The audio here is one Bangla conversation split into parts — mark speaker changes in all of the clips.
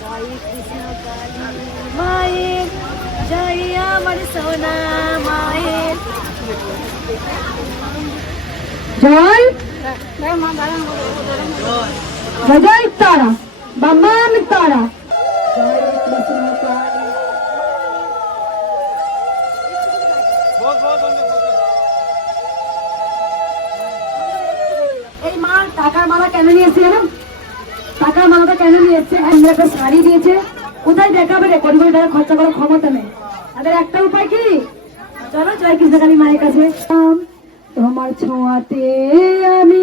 Speaker 1: জয় কৃষ্ণ সোনা মায়ের
Speaker 2: জয়। জয় তারা বাম্মাম তারা। এই মা, টাকার মালা কেন নিয়ে এসছে জানো? টাকার মালাটা কেন নিয়ে এসছে? একটা শাড়ি দিয়েছে। কোথায় দেখাবে রে কোটি কোটি টাকা খরচা করার ক্ষমতা নেই। তাদের একটা উপায় কি? চলো জয় কৃষ্ণকালী মায়ের কাছে। তোমার ছোঁয়াতে আমি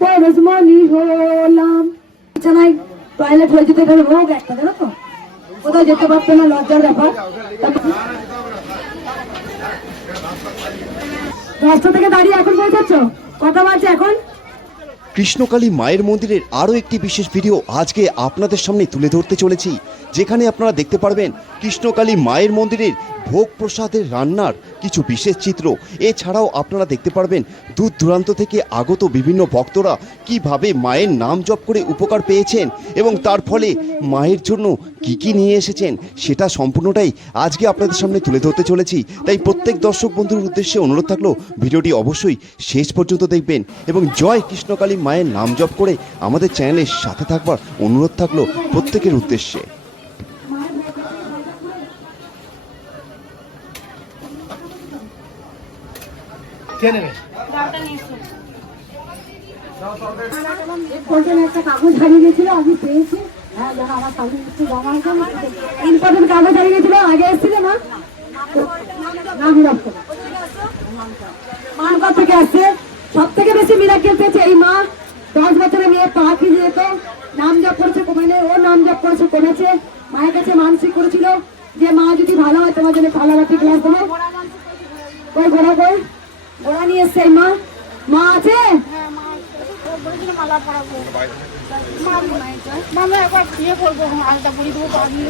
Speaker 2: পরশমণি হলাম। বিছানায় টয়লেট হয়ে যেতে এখানে হোক একটা জানো তো? কোথাও যেতে পারতো না লজ্জার ব্যাপার। রাস্তা থেকে দাঁড়িয়ে এখন পৌঁছাচ্ছ? কত বাজছে এখন?
Speaker 3: কৃষ্ণকালী মায়ের মন্দিরের আরও একটি বিশেষ ভিডিও আজকে আপনাদের সামনে তুলে ধরতে চলেছি। যেখানে আপনারা দেখতে পারবেন কৃষ্ণকালী মায়ের মন্দিরের ভোগ প্রসাদের রান্নার কিছু বিশেষ চিত্র। এছাড়াও আপনারা দেখতে পারবেন দূর দূরান্ত থেকে আগত বিভিন্ন ভক্তরা কীভাবে মায়ের নাম জপ করে উপকার পেয়েছেন এবং তার ফলে মায়ের জন্য কি কি নিয়ে এসেছেন সেটা সম্পূর্ণটাই আজকে আপনাদের সামনে তুলে ধরতে চলেছি। তাই প্রত্যেক দর্শক বন্ধুর উদ্দেশ্যে অনুরোধ থাকল, ভিডিওটি অবশ্যই শেষ পর্যন্ত দেখবেন এবং জয় কৃষ্ণকালী মায়ের নাম জপ করে আমাদের চ্যানেলের সাথে থাকবার অনুরোধ থাকল প্রত্যেকের উদ্দেশ্যে।
Speaker 2: একটা কাগজ হারিয়ে গেছিল আমি পেয়েছি। হ্যাঁ আমার কাগজ একটু জমা ইম্পর্টেন্ট কাগজ হারিয়ে গেছিল আগে এসেছিলে মা? নাম মানকর থেকে আসছে। সব থেকে বেশি মিরাকেল পেয়েছে এই মা। দশ বছরের মেয়ে পা ফিরে যেত নাম জপ করেছে কমেলে ও নাম জপ করেছে কমেছে মায়ের কাছে মানসিক করেছিল যে মা যদি ভালো হয় তোমার জন্য ভালো গ্লাস দেবো। ওই ঘোড়া কই? ঘোড়া নিয়ে এসছে, মা। মা আছে?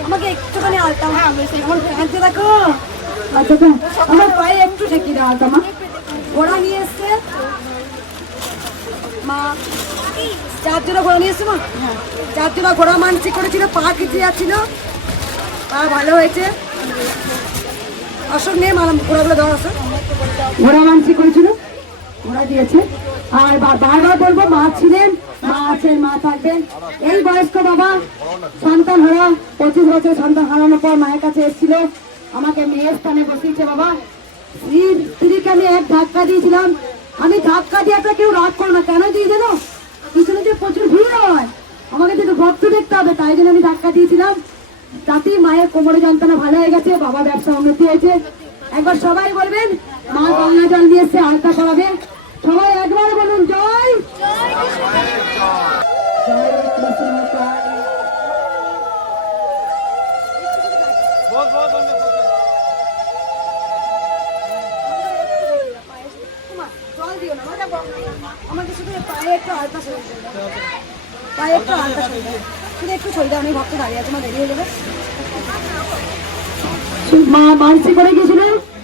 Speaker 2: আমাকে একটুখানি
Speaker 1: হ্যাঁ
Speaker 2: দেখো। আচ্ছা আমার পায়ে একটু ঘোড়া নিয়ে মা চার জোড়া ঘোড়া নিয়ে মা? চার ঘোড়া মানসিক করেছিল, পা খিচে যাচ্ছিল। পা ভালো হয়েছে। অশোক নিয়ে মালা ঘোড়াগুলো দেওয়া অশোক ঘোড়া মানসিক করেছিল। ঘোড়া দিয়েছে। আর বারবার বলব, মা ছিলেন, মা আছেন, মা থাকবেন। এই বয়স্ক বাবা, সন্তান হারা, পঁচিশ বছর সন্তান হারানোর পর মায়ের কাছে এসেছিল। আমাকে মেয়ের স্থানে বসিয়েছে বাবা। স্ত্রীকে আমি এক ধাক্কা দিয়েছিলাম। আমি ধাক্কা দিয়ে একটা কেউ রাগ করো না। কেন দিয়ে জানো? পিছনে যে প্রচুর ভিড় হয়। আমাকে যদি ভক্ত দেখতে হবে, তাই জন্য আমি ধাক্কা দিয়েছিলাম। তাতেই মায়ের কোমরে যন্ত্রণা ভালো হয়ে গেছে, বাবা ব্যবসা উন্নতি হয়েছে। একবার সবাই বলবেন মা গঙ্গা জল দিয়ে এসে আলতা করাবে সবাই একবার বলুন জয়! আমাকে শুধু পায়ে একটু আলতা পায়ে একটু আলতা সরিয়ে শুধু একটু দাও, আমি ভক্ত দাঁড়িয়ে আছে, আমার দেরি হয়ে যাবে। মা মানসিক করে গেছিল যে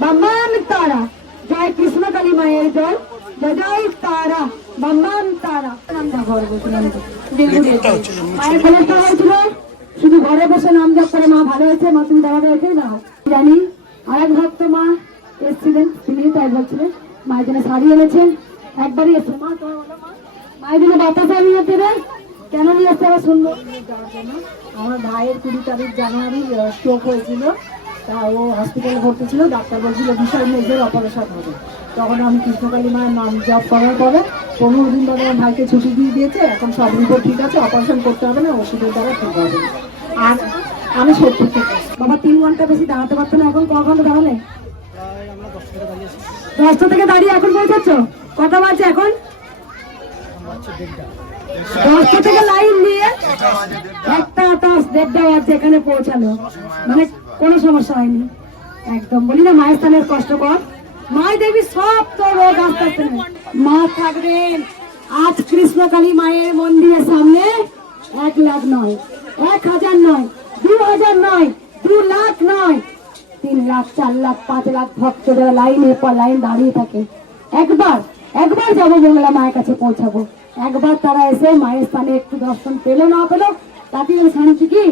Speaker 2: বাম্মাম তারা জয় কৃষ্ণ কালী মায়ের জয় জয় তারা বাম্মাম তারা। মায়ের কলেজটা হয়েছিল শুধু ঘরে বসে নাম জপ করে মা ভালো হয়েছে মা তুমি দাঁড়াবে রেখে দাও জানি আরেক ভক্ত মা এসেছিলেন তিনি তাই বলছিলেন মায়ের জন্য শাড়ি এনেছেন। একবারই এসে মা তোমার মা মায়ের জন্য বাতাসা নিয়ে দেবে? কেন নিয়ে এসছে আবার শুনব
Speaker 4: যাওয়ার আমার ভাইয়ের কুড়ি তারিখ জানুয়ারি স্ট্রোক হয়েছিল। তা ও হসপিটালে ভর্তি ছিল, ডাক্তার বলছিল বিশাল মেজর অপারেশন হবে। তখন আমি কৃষ্ণকালী মায়ের নাম জপ করার পরে পনেরো দিন ধরে আমার ভাইকে ছুটি দিয়ে দিয়েছে, এখন সব রিপোর্ট ঠিক আছে অপারেশন করতে হবে না, ওষুধের দ্বারা ঠিক হবে। আর আমি সত্যি থেকে
Speaker 2: বাবা, তিন ঘণ্টা বেশি দাঁড়াতে পারতো না, এখন ক ঘণ্টা দাঁড়ালে? দশটা থেকে দাঁড়িয়ে এখন পৌঁছাচ্ছ? কটা বাজছে এখন? দশটা থেকে লাইন দিয়ে দেড়টা এখানে পৌঁছালো মানে কোনো সমস্যা হয়নি। একদম বলি না, মায়ের স্থানের কষ্টকর। মাই দেবী, সব তো রোগ আস্তে মা থাকবেন। আজ কৃষ্ণকালী মায়ের মন্দিরের সামনে এক লাখ নয়, এক হাজার নয়, দু হাজার নয়, দু লাখ নয়, তিন লাখ, চার লাখ, পাঁচ লাখ ভক্তদের লাইনে পর লাইন দাঁড়িয়ে থাকে। একবার একবার যাব মঙ্গলা মায়ের কাছে পৌঁছাবো। একবার তারা এসে মায়ের স্থানে একটু দর্শন পেল, না পেল তাতে শান্তি কি?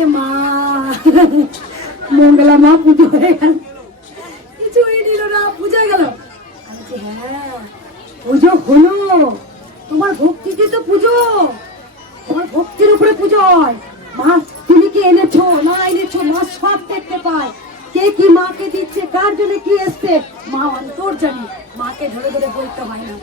Speaker 2: এ মা, মঙ্গলা মা, পুজো হয়ে গেল। কিছুই দিল না, পুজো গেল। হ্যাঁ পুজো হলো। তোমার ভক্তিতে তো পুজো। তোমার ভক্তির উপরে পুজো হয়। মা, তুমি কি এনেছো? না এনেছো, মা সব দেখতে পায়। কে কি মাকে দিচ্ছে? কার জন্য কি এসছে? মা অন্তর জানি মাকে ধরে ধরে বলতে হয় না।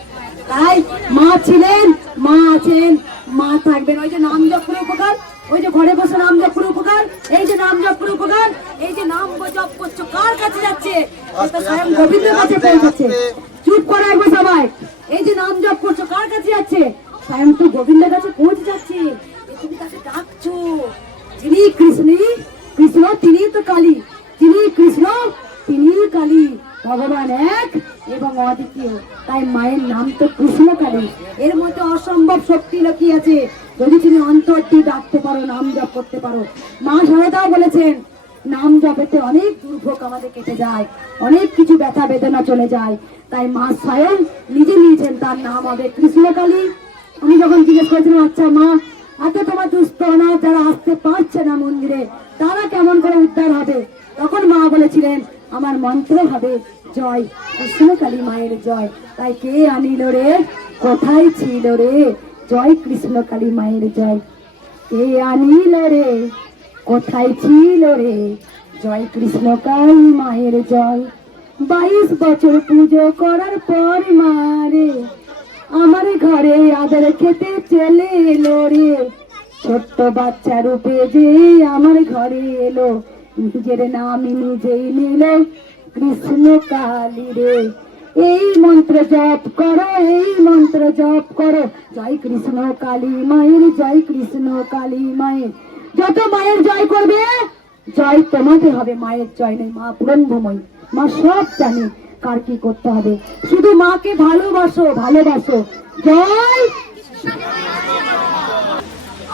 Speaker 2: তাই মা ছিলেন, মা আছেন, মা থাকবেন। ওই যে নাম করে উপকার, ওই যে ঘরে বসে নাম করে উপকার, এই যে নাম জপ উপকার, এই যে নাম জপ করছ, কার কাছে যাচ্ছে? স্বয়ং গোবিন্দের কাছে পৌঁছাচ্ছে চুপ করে একবার সবাই। এই যে নাম জপ করছ, কার কাছে যাচ্ছে? স্বয়ং তুই গোবিন্দের কাছে পৌঁছে যাচ্ছে। তুমি তাকে ডাকছো। যিনি কৃষ্ণ তিনি তো কালী যিনি কৃষ্ণ তিনি কালী ভগবান এক এবং অদ্বিতীয় তাই মায়ের নাম তো কৃষ্ণ কালী এর মধ্যে অসম্ভব শক্তি লুকিয়ে আছে। যদি তুমি অন্তর দিয়ে ডাকতে পারো, নাম জপ করতে পারো। মা সারদাও বলেছেন, নাম জপেতে অনেক দুর্ভোগ আমাদের কেটে যায়। অনেক কিছু ব্যথা বেদনা চলে যায়। তাই মা স্বয়ং নিজে নিয়েছেন তার নাম হবে কৃষ্ণকালী। উনি যখন জিজ্ঞেস করেছিলাম আচ্ছা মা, এত তোমার দুস্থ অনাথ যারা আসতে পারছে না মন্দিরে, তারা কেমন করে উদ্ধার হবে? তখন মা বলেছিলেন, আমার মন্ত্র হবে জয়। কৃষ্ণকালী মায়ের জয়। তাই কে আনিল রে? কোথায় ছিল রে? জয় কৃষ্ণকালী মায়ের জয়। কে আনিল রে? কোথায় ছিল রে? জয় কৃষ্ণকালী মায়ের জয়। বাইশ বছর পুজো করার পর মারে আমার ঘরে আদর খেতে চলে এলো রে। ছোট্ট বাচ্চা রূপে যে আমার ঘরে এলো, নিজের নাম নিজেই নিল। কৃষ্ণ কালী রে। এই মন্ত্র জপ করো, এই মন্ত্র জপ করো। জয় কৃষ্ণ কালী মায়ের, জয় কৃষ্ণ কালী মায়ের। যত মায়ের জয় করবে, জয় তোমাদের হবে। মায়ের জয় নেই মা পুরন্ধময় মা সব জানে কার কি করতে হবে। শুধু মাকে ভালোবাসো ভালোবাসো। জয়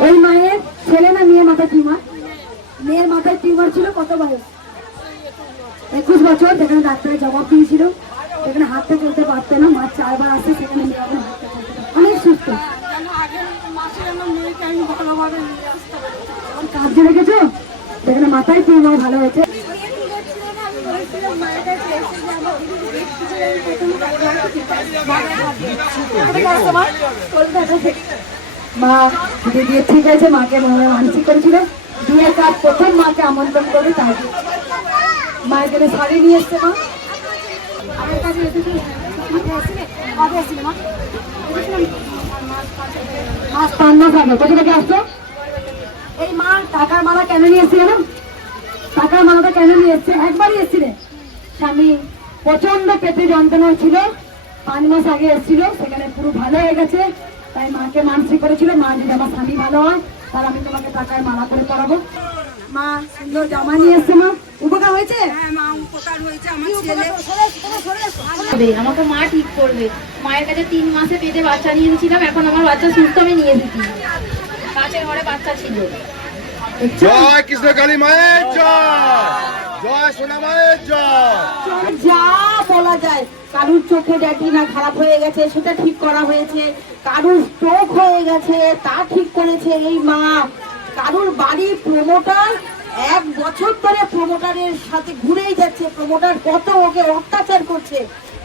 Speaker 2: এই মায়ের ছেলে না মেয়ে মাথায় টিউমার মেয়ের মাথায় টিউমার ছিল, কত বয়স একুশ বছর যেখানে ডাক্তারের জবাব দিয়েছিল, সেখানে হাঁটতে চলতে পারতো না, মা চারবার আসে, সেখানে পারে। অনেক সুস্থ।
Speaker 1: পারি
Speaker 2: কাজে রেখেছো সেখানে মাথায় টিউমার ভালো হয়েছে। মা, দিদি ঠিক আছে, মাকে মনে মানসিক করেছিল। বিয়ের কাজ প্রথম মাকে আমন্ত্রণ করে তাই মায়ের জন্য শাড়ি নিয়ে এসছে মা।
Speaker 1: আমার কাছে মা
Speaker 2: মাস পাঁচ কোথা থেকে আসছো? এই মা, টাকার মালা কেন নিয়ে এসছে জানো? টাকার মালাটা কেন নিয়ে এসছে? একবারই এসছিলে। স্বামী প্রচণ্ড পেটে যন্ত্রণা ছিল। পাঁচ মাস আগে এসেছিল। সেখানে পুরো ভালো হয়ে গেছে। তাই মাকে মানসিক করেছিল, মা, যদি আমার স্বামী ভালো হয়, তাহলে আমি তোমাকে টাকায় মালা করে পরাবো মা সুন্দর জামা নিয়ে এসছে মা। উপকার হয়েছে?
Speaker 1: হ্যাঁ মা উপকার হয়েছে আমার ছেলে।
Speaker 5: আমাকে মা ঠিক করবে। মায়ের কাছে তিন মাসে পেটে বাচ্চা নিয়ে এসেছিলাম এখন আমার বাচ্চা সুস্থ আমি নিয়ে এসেছি ঘরে বাচ্চা ছিল।
Speaker 6: জয় কৃষ্ণ কালী মায়ের জয়। জয় সোনা মায়ের জয়।
Speaker 1: যা বলা যায়। কারুর চোখে ড্যাটিনা খারাপ হয়ে গেছে সেটা ঠিক করা হয়েছে। কারুর স্ট্রোক হয়ে গেছে তা ঠিক করেছে এই মা। কারুর বাড়ির প্রমোটার এক বছর ধরে প্রমোটারের সাথে ঘুরেই যাচ্ছে। প্রমোটার কত ওকে অত্যাচার করছে,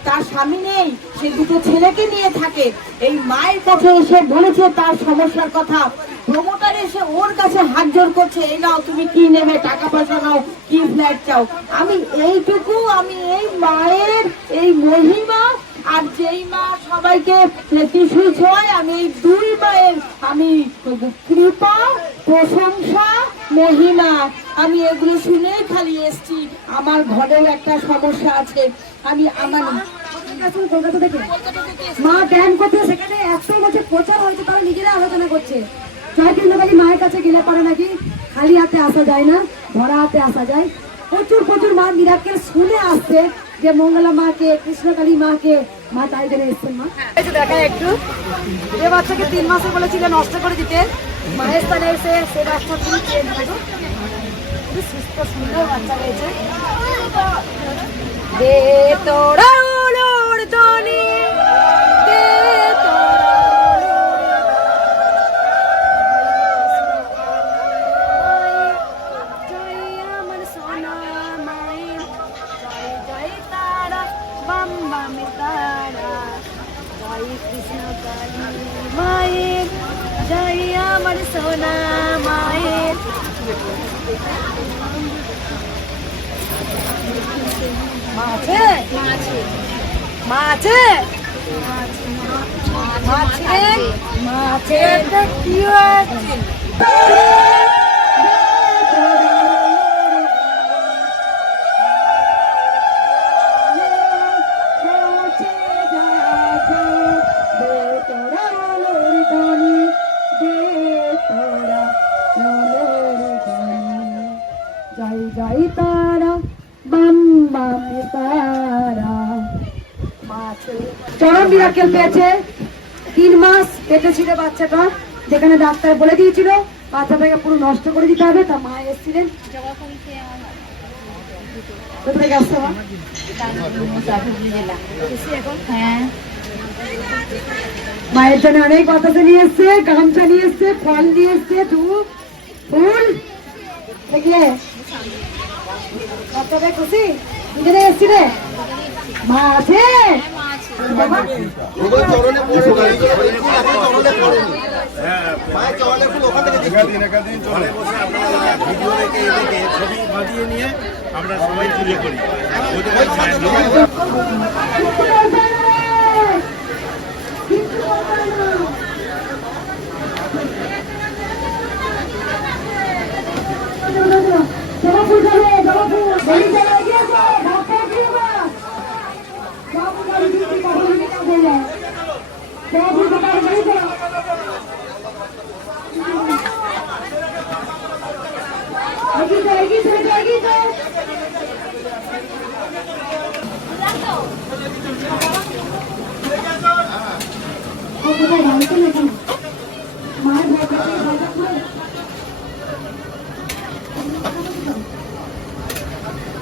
Speaker 1: তার স্বামী নেই, সে দুটো ছেলেকে নিয়ে থাকে। এই মায়ের কাছে এসে বলেছে তার সমস্যার কথা। প্রমোটার এসে ওর কাছে হাত জোর করছে, এই নাও, তুমি কি নেবে? টাকা পয়সা নাও, কি ফ্ল্যাট চাও? আমি এইটুকু, আমি এই মায়ের, এই মহিমা, আর যেই মা সবাইকে ত্রিশুল ছোঁয়ায় আমি এই দুই মায়ের, আমি কৃপা প্রশংসা মহিমা আমি এগুলো শুনে খালি এসছি। আমার ঘরেও একটা সমস্যা আছে। আমি আমার
Speaker 2: কলকাতা থেকে মা জ্ঞান করতে সেখানে একশো বছর প্রচার হয়েছে তারা নিজেরা আলোচনা করছে। জয় কৃষ্ণকালী মায়ের কাছে গেলে পরে নাকি? খালি হাতে আসা যায় না ভরা হাতে আসা যায়। প্রচুর প্রচুর মা মিরাক্কেল শুনে আসছে যে মঙ্গলা মাকে কৃষ্ণকালী মাকে মা, তাই জন্য এসছেন মা। দেখা একটু। যে বাচ্চাকে তিন মাসে বলেছিল নষ্ট করে দিতে। মায়ের এসে সে বাচ্চা তুমি খুব সুস্থ, সুন্দর বাচ্চা হয়েছে। দে তোরা মিরাকেল পেয়েছে। তিন মাস পেটে ছিল বাচ্চাটা, যেখানে ডাক্তার বলে দিয়েছিল বাচ্চাটাকে পুরো নষ্ট করে দিতে হবে তা মা এসেছিলেন।
Speaker 5: হ্যাঁ।
Speaker 2: মায়ের জন্য অনেক বাতাসা নিয়ে এসছে, গামছা নিয়ে এসছে, ফল নিয়ে এসছে, ধূপ, ফুল। বাচ্চাটা খুশি? নিজেরা এসছিলে? মা আছে?
Speaker 6: চরণে পড়ে চরণে পড়েনি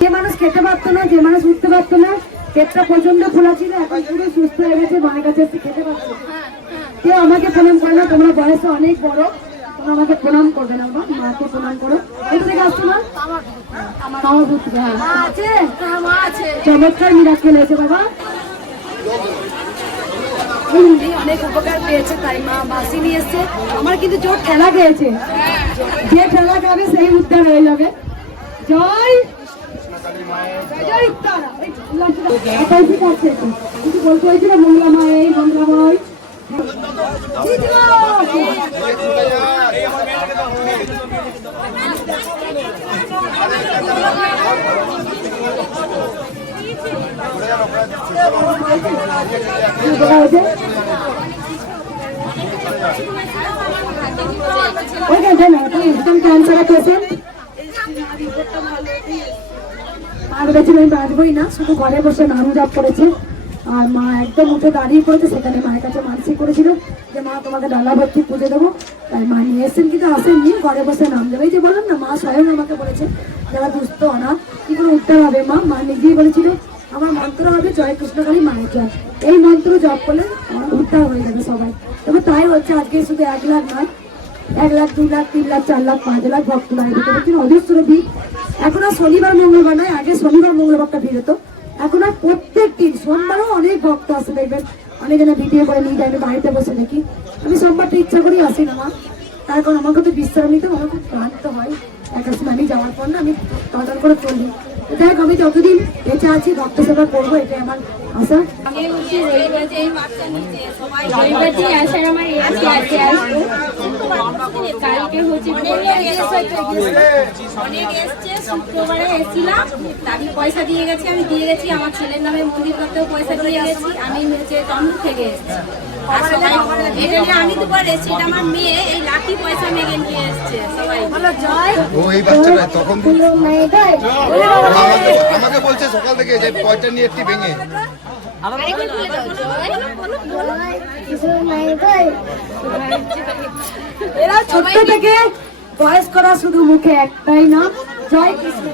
Speaker 2: যে মানুষ খেতে পারতো না যে মানুষ উঠতে পারতো না পেটটা প্রচণ্ড খোলা ছিল এখন পুরো সুস্থ হয়ে গেছে মায়ের কাছে এসে খেতে পারছে কেউ আমাকে প্রণাম করে না তোমরা বয়সে অনেক বড় তোমরা আমাকে প্রণাম করবে না মা মাকে প্রণাম করো। কোথা থেকে আসছো মা? আমার বুঝতে হ্যাঁ চমৎকার মিরাক্কেল হয়েছে বাবা। অনেক উপকার পেয়েছে তাই মা বাসি নিয়ে এসছে। আমার কিন্তু জোর ঠেলা খেয়েছে। যে ঠেলা খাবে সেই উদ্ধার হয়ে যাবে। জয় জয় তারা কিছু বলতে হয়েছিল মঙ্গলাময় মঙ্গলাময় একদম ক্যান্সার পেশেন্ট মা বলেছিল আমি বাঁচবই না, শুধু ঘরে বসে নাম জপ করেছে। আর মা একদম উঠে দাঁড়িয়ে পড়েছে, সেখানে মায়ের কাছে মানসিক করেছিল যে, মা, তোমাকে ডালা ভর্তি পুজো দেবো। তাই মা নিয়ে এসেছেন, কিন্তু আসেননি, ঘরে বসে নাম দেবে। যে বললাম না, মা স্বয়ং আমাকে বলেছে যারা দুস্থ অনাথ, কি করে উঠতে হবে মা? মা নিজেই বলেছিল, আমার মন্ত্র হবে, জয় কৃষ্ণকালী মায়ের জয়। এই মন্ত্র জপ করলে উদ্ধার হয়ে যাবে সবাই। তবে তাই হচ্ছে, আজকে শুধু এক লাখ নয়, এক লাখ, দুই লাখ, তিন লাখ, চার লাখ, পাঁচ লাখ ভক্ত লাইভ দেখছেন অজস্র ভিড় এখন আর শনিবার মঙ্গলবার নয় আগে শনিবার মঙ্গলবারটা ভিড় হতো। এখন আর প্রত্যেক দিন সোমবারও অনেক ভক্ত আসে দেখবেন। অনেকজনে ভিডিও করে নিয়ে যায় বাড়িতে বসে দেখি আমি সোমবারটা ইচ্ছা করি আসি না মা। তার কারণ আমাকে তো বিশ্রাম নিতে আমার খুব ক্লান্ত হয়। একা সময় আমি যাওয়ার পর না আমি তদন্ত করে চলি। যাই হোক, আমি যতদিন বেঁচে আছি ভক্ত সেবা করব এটাই আমার
Speaker 5: আমি হচ্ছে রবিবার যে রবিবার আসার আমার আজকে কালকে অনেক এসছে। শুক্রবারে এসেছিলাম। দাদি পয়সা দিয়ে গেছি, আমি দিয়ে গেছি, আমার ছেলের নামে মন্দির করতেও পয়সা দিয়ে গেছি। আমি হচ্ছে তমলুক থেকে এসেছি। আমি আমার মেয়ে এই পয়সা মেগে নিয়ে এসছে সবাই।
Speaker 6: ও এই বাচ্চাটা তখন আমাকে আমাকে বলছে সকাল থেকে যে পয়সা নিয়ে একটি ভেঙে।
Speaker 2: এরা ছোট্ট থেকে বয়স করা শুধু মুখে একটাই না। জয় কৃষ্ণ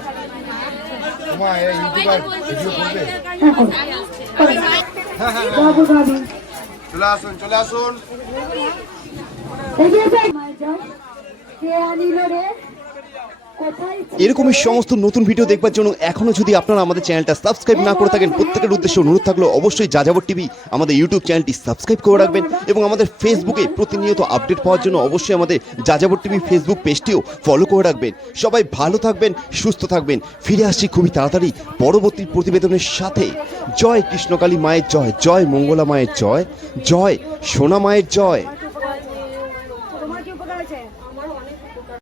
Speaker 6: তোমার এই চলে আসুন চলে আসুন
Speaker 2: মায়ের জয় কে আনিল রে?
Speaker 3: এরকমই সমস্ত নতুন ভিডিও দেখবার জন্য এখনও যদি আপনারা আমাদের চ্যানেলটা সাবস্ক্রাইব না করে থাকেন, প্রত্যেকের উদ্দেশ্যে অনুরোধ থাকল অবশ্যই যাযাবর টিভি, আমাদের ইউটিউব চ্যানেলটি সাবস্ক্রাইব করে রাখবেন এবং আমাদের ফেসবুকে প্রতিনিয়ত আপডেট পাওয়ার জন্য অবশ্যই আমাদের যাযাবর টিভি ফেসবুক পেজটিও ফলো করে রাখবেন। সবাই ভালো থাকবেন, সুস্থ থাকবেন। ফিরে আসছি খুবই তাড়াতাড়ি পরবর্তী প্রতিবেদনের সাথে। জয় কৃষ্ণকালী মায়ের জয় জয় মঙ্গলা মায়ের জয় জয় সোনা মায়ের জয়।